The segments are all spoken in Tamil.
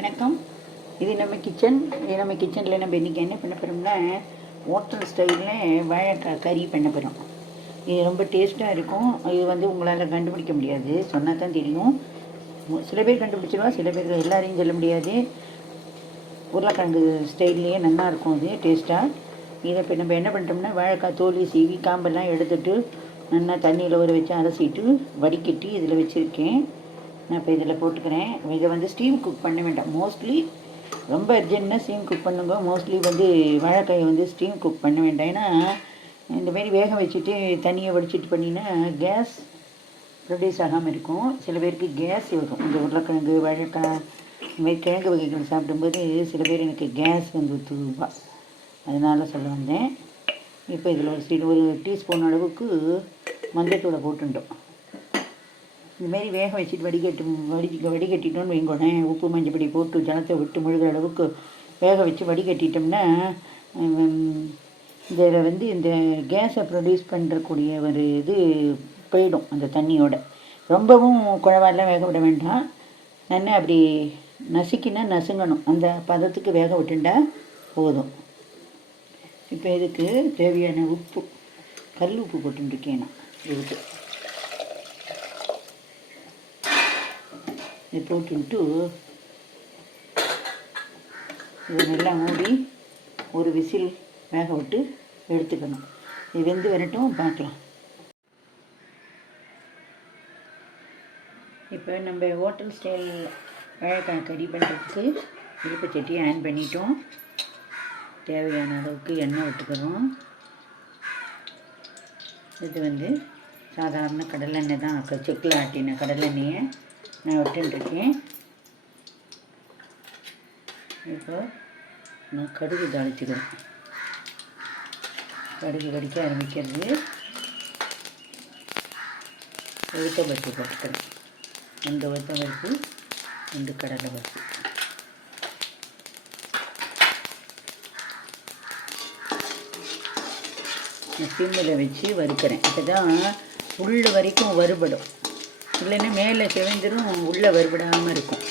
வணக்கம். இது நம்ம கிச்சன் இது நம்ம கிச்சனில் நம்ம இன்றைக்கி என்ன பண்ண போகிறோம்னா ஹோட்டல் ஸ்டைலில் வாழைக்காய் கறி பண்ண போகிறோம் இது ரொம்ப டேஸ்ட்டாக இருக்கும். இது வந்து உங்களால் கண்டுபிடிக்க முடியாது. சொன்னால் தான் தெரியும். சில பேர் கண்டுபிடிச்சிருவா சில பேர் எல்லாரையும் சொல்ல முடியாது. உருளைக்கிழங்கு ஸ்டைல்லையே நல்லாயிருக்கும் இது டேஸ்ட்டாக இதை இப்போ நம்ம என்ன பண்ணுறோம்னா வாழைக்காய் தோல் சீவி காம்பெல்லாம் எடுத்துட்டு நல்லா தண்ணியில் ஊற வச்சு அலசிட்டு வடிகட்டி இதில் வச்சுருக்கேன். நான் இப்போ இதில் போட்டுக்கிறேன். இதை வந்து ஸ்டீம் குக் பண்ண வேண்டாம். மோஸ்ட்லி ரொம்ப அர்ஜென்ட்னா ஸ்டீம் குக் பண்ணுங்க. மோஸ்ட்லி வந்து வாழைக்காயை வந்து ஸ்டீம் குக் பண்ண வேண்டாம். ஏன்னா இந்தமாரி வேக வச்சுட்டு தண்ணியை வடிச்சிட்டு பண்ணினா கேஸ் ப்ரொடியூஸ் ஆகாமல் இருக்கும். சில பேருக்கு கேஸ் வரும் இந்த உருளைக்கிழங்கு வாழைக்காய் இந்தமாரி கிழங்கு வகைகள் சாப்பிடும்போது சில பேர் எனக்கு கேஸ் வந்து தூவா அதனால் சொல்ல வந்தேன். இப்போ இதில் ஒரு சீடு ஒரு டீஸ்பூன் அளவுக்கு மஞ்சத்தூளை போட்டுட்டோம். இதுமாரி வேக வச்சுட்டு வடிகட்டு வடி வடிகட்டிட்டோன்னு வைங்கோனேன் உப்பு மஞ்சப்படி போட்டு ஜலத்தை விட்டு முழுகிற அளவுக்கு வேக வச்சு வடிகட்டிட்டோம்னா இதில் வந்து இந்த கேஸை ப்ரொடியூஸ் பண்ணுறக்கூடிய ஒரு இது போயிடும் அந்த தண்ணியோட. ரொம்பவும் குழவாலாம் வேக விட வேண்டாம். நல்லா அப்படி நசுக்கினா நசுங்கணும். அந்த பதத்துக்கு வேக விட்டுண்டா போதும். இப்போ இதுக்கு தேவையான உப்பு கல் உப்பு போட்டுருக்கேன் நான் இதுக்கு. இதை போட்டுவிட்டு இதை நல்லா மூடி ஒரு விசில் வேக விட்டு எடுத்துக்கணும். இது வெந்து வரட்டும் பார்க்கலாம். இப்போ நம்ம ஹோட்டல் ஸ்டைல் வாழைக்காய் கறி பண்ணுறதுக்கு இடுப்பு சட்டியை ஆன் பண்ணிட்டோம். தேவையான அளவுக்கு எண்ணெய் விட்டுக்கிறோம். இது வந்து சாதாரண கடலெண்ணெய் தான். செக்கில் ஆட்டின கடலெண்ணெயை. நான் விட்டுருக்கேன் இப்போ நான் கடுகு தாளிச்சுக்கிறேன். கடுகு கடிக்க ஆரம்பிக்கிறது. உளுத்த பருப்பு போட்டுக்கிறேன். ரெண்டு உளுத்த பருப்பு ரெண்டு கடலை பருப்பு சிம்மில் வச்சு வறுக்கிறேன். இப்போ தான் உள்ள வரைக்கும் வறுபடும். இல்லைன்னா மேலே செவஞ்சிரும் உள்ளே வறுபடாமல் இருக்கும்.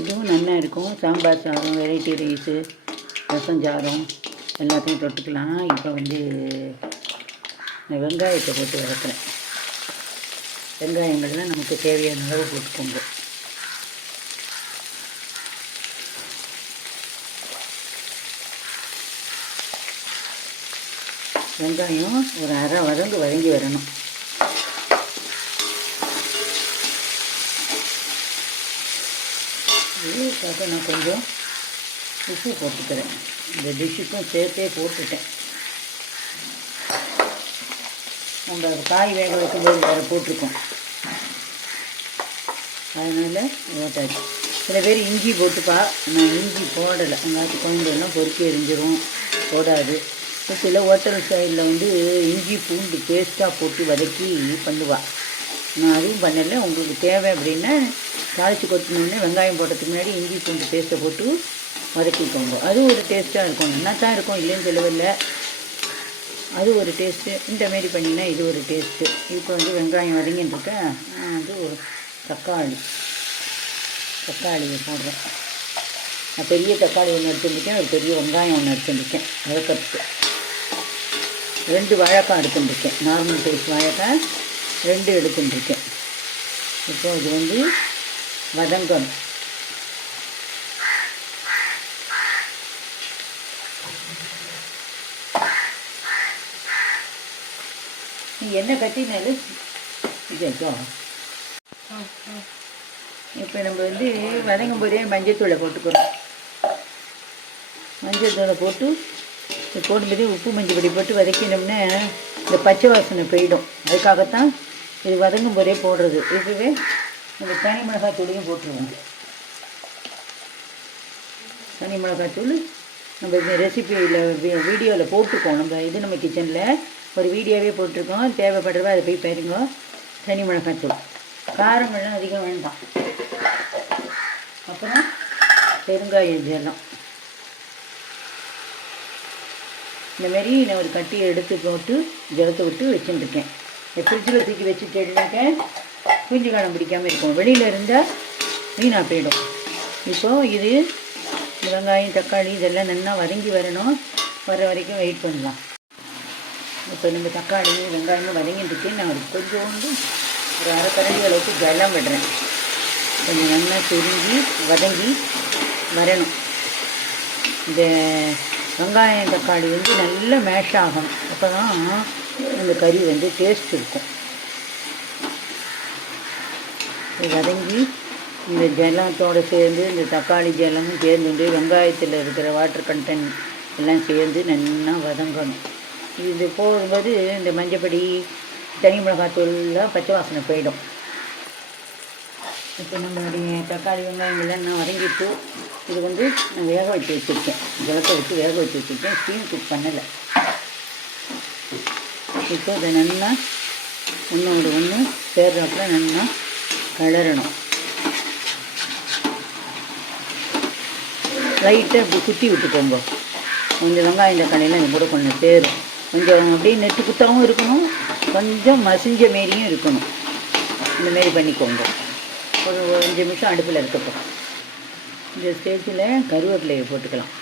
இதுவும் நல்லா இருக்கும். சாம்பார் சாதம் வெரைட்டி ரைஸு ரசம் சாதம் எல்லாத்தையும் தொட்டுக்கலாம். இப்போ வந்து இந்த வெங்காயத்தை போட்டு வளர்க்குறேன் வெங்காயங்கள்லாம் நமக்கு தேவையான அளவு போட்டுக்கோங்க. வெங்காயம் ஒரு அரை வதங்கு வதங்கி வரணும். இதுக்காக நான் கொஞ்சம் உப்பு போட்டுக்கிறேன். இந்த டிஷ்ஷுக்கும் சேர்த்தே போட்டுட்டேன். நம்ம காய் வேக வைக்கும்போது வேறு போட்டிருக்கோம். அதனால் ஓட்டாச்சு சில பேர் இஞ்சி போட்டுப்பா. நான் இஞ்சி போடலை. அங்காத்து குழம்பு எல்லாம் பொறுக்கி எரிஞ்சிரும். போடாது. சில ஹோட்டல் சைடில் வந்து இஞ்சி பூண்டு பேஸ்ட்டாக போட்டு வதக்கி பண்ணுவாள் நான் அதுவும் பண்ணலை. உங்களுக்கு தேவை அப்படின்னா தாளித்து கொட்டினோடனே வெங்காயம் போடுறதுக்கு முன்னாடி இஞ்சி பூண்டு பேஸ்ட்டை போட்டு வதக்கிக்கோங்க. அது ஒரு டேஸ்ட்டாக இருக்கும். நல்லா தான் இருக்கும் இல்லைன்னு சொல்லவில்லை. அது ஒரு டேஸ்ட்டு இந்த மாரி பண்ணினா இது ஒரு டேஸ்ட்டு இப்போ வந்து வெங்காயம் வதங்கின்னு இருக்கேன் அது ஒரு தக்காளி தக்காளியை போடுறேன். நான் பெரிய தக்காளி ஒன்று எடுத்துருக்கேன் ஒரு பெரிய வெங்காயம் ஒன்று எடுத்துருக்கேன் வதக்கிறதுக்கு ரெண்டு வாழைக்காய் எடுத்துட்டுருக்கேன். நார்மல் சைஸ் வாழைக்காய் ரெண்டு எடுத்துட்டுருக்கேன். இப்போ இது வந்து வதங்கணும். நீ என்ன கட்டினாலும் இதோ இப்போ நம்ம வந்து வதங்கும் போதே மஞ்சத்தூளை போட்டுக்கிறோம் மஞ்சத்தூளை போட்டு போடும்போதே உப்பு மஞ்சள் பொடி போட்டு வதக்கினோம்னா இந்த பச்சை வாசனை போயிடும். அதுக்காகத்தான் இது வதங்கும் போதே போடுறது. இதுவே இந்த தனி மிளகாய் தூளையும் போட்டுருவோம். தனி மிளகாய் தூள் நம்ம இந்த ரெசிபியில் வீடியோவில் போட்டிருக்கோம் நம்ம இது நம்ம கிச்சனில் ஒரு வீடியோவே போட்டிருக்கோம். தேவைப்படுறவ அதை போய் பாருங்க. தனி மிளகாய் தூள். காரங்கள்லாம் அதிகம் வேண்டாம். அப்புறம் பெருங்காயம் ஜலம் இந்தமாரி நான் ஒரு கட்டியை எடுத்து போட்டு ஜலத்தை விட்டு வச்சுட்டுருக்கேன். இந்த ஃப்ரிட்ஜில் தூக்கி வச்சுட்டேன்னாக்க குஞ்சு காலம் பிடிக்காமல் இருக்கும். வெளியில் இருந்தால் வீணாக போயிடும். இப்போது இது வெங்காயம் தக்காளி இதெல்லாம் நல்லா வதங்கி வரணும். வர வரைக்கும் வெயிட் பண்ணலாம். இப்போ நம்ம தக்காளி வெங்காயமும் வதங்கிட்டு நான் ஒரு கொஞ்சோண்டு ஒரு அரை கரண்டி அளவுக்கு ஜலம் விடுறேன். கொஞ்சம் நல்லா சுருங்கி வதங்கி வரணும். இந்த வெங்காயம் தக்காளி வந்து நல்லா மேஷ் ஆகணும். அப்போ தான் இந்த கறி வந்து டேஸ்ட் இருக்கும். வதங்கி இந்த ஜலத்தோடு சேர்ந்து இந்த தக்காளி ஜலமும் சேர்ந்து வெங்காயத்தில் இருக்கிற வாட்டர் கண்டென்ட் எல்லாம் சேர்ந்து நல்லா வதங்கணும். இது போகும்போது இந்த மஞ்சப்பொடி தனி மிளகாத்தூள்லாம் பச்சை வாசனை போயிடும். இப்போ நம்மளுடைய தக்காளி வெங்காயம் எல்லாம் நான் வதங்கிட்டு இது வந்து நான் வேக வச்சு வச்சுருக்கேன். ஜலத்தை விட்டு வேக வச்சு வச்சுருக்கேன். ஸ்டீம் குக் பண்ணலை. இப்போ இதை நல்லா ஒன்றோட ஒன்று சேர்றாப்புல நல்லா கிளறணும் லைட்டாக இப்படி குத்தி விட்டுக்கோங்க. கொஞ்சம் வெங்காயம் தக்காளியெல்லாம் இது கூட கொஞ்சம் சேரும். கொஞ்சம் அப்படியே நெட்டு குத்தாவும் இருக்கணும். கொஞ்சம் மசிஞ்ச மாரியும் இருக்கணும். இந்த மாரி பண்ணிக்கோங்க. ஒரு அஞ்சு நிமிஷம் அடுப்பில் இருக்கட்டும். இந்த ஸ்டேஜில் கருவேப்பிலையை போட்டுக்கலாம்.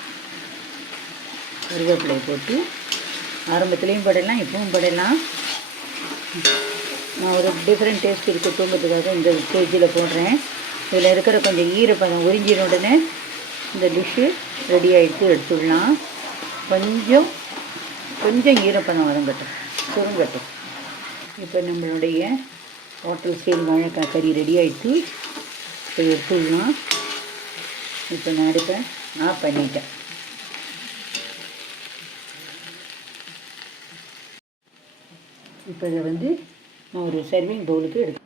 கருவேப்பிலையை போட்டு ஆரம்பத்துலேயும் படலாம் இப்பவும் படலாம் நான் ஒரு டிஃப்ரெண்ட் டேஸ்ட் இருக்கட்டும்ன்றதுக்காக இந்த ஸ்டேஜில் போடுறேன். இதில் இருக்கிற கொஞ்சம் ஈரப்பதம் உறிஞ்சின உடனே இந்த டிஷ்ஷு ரெடி ஆகிட்டு எடுத்துடலாம் கொஞ்சம் கொஞ்சம் ஈரப்பதம் வரங்கட்டும் சுருங்கட்டும். இப்போ நம்மளுடைய ஹோட்டல் ஸ்டைல் வாழைக்காய் கறி ரெடி ஆகிட்டு இப்போ எடுத்துடலாம். இப்போ நான் அடுப்பை ஆஃப் பண்ணிட்டேன். இப்போ இதை வந்து நான் ஒரு சர்விங் பவுலுக்கு எடுத்து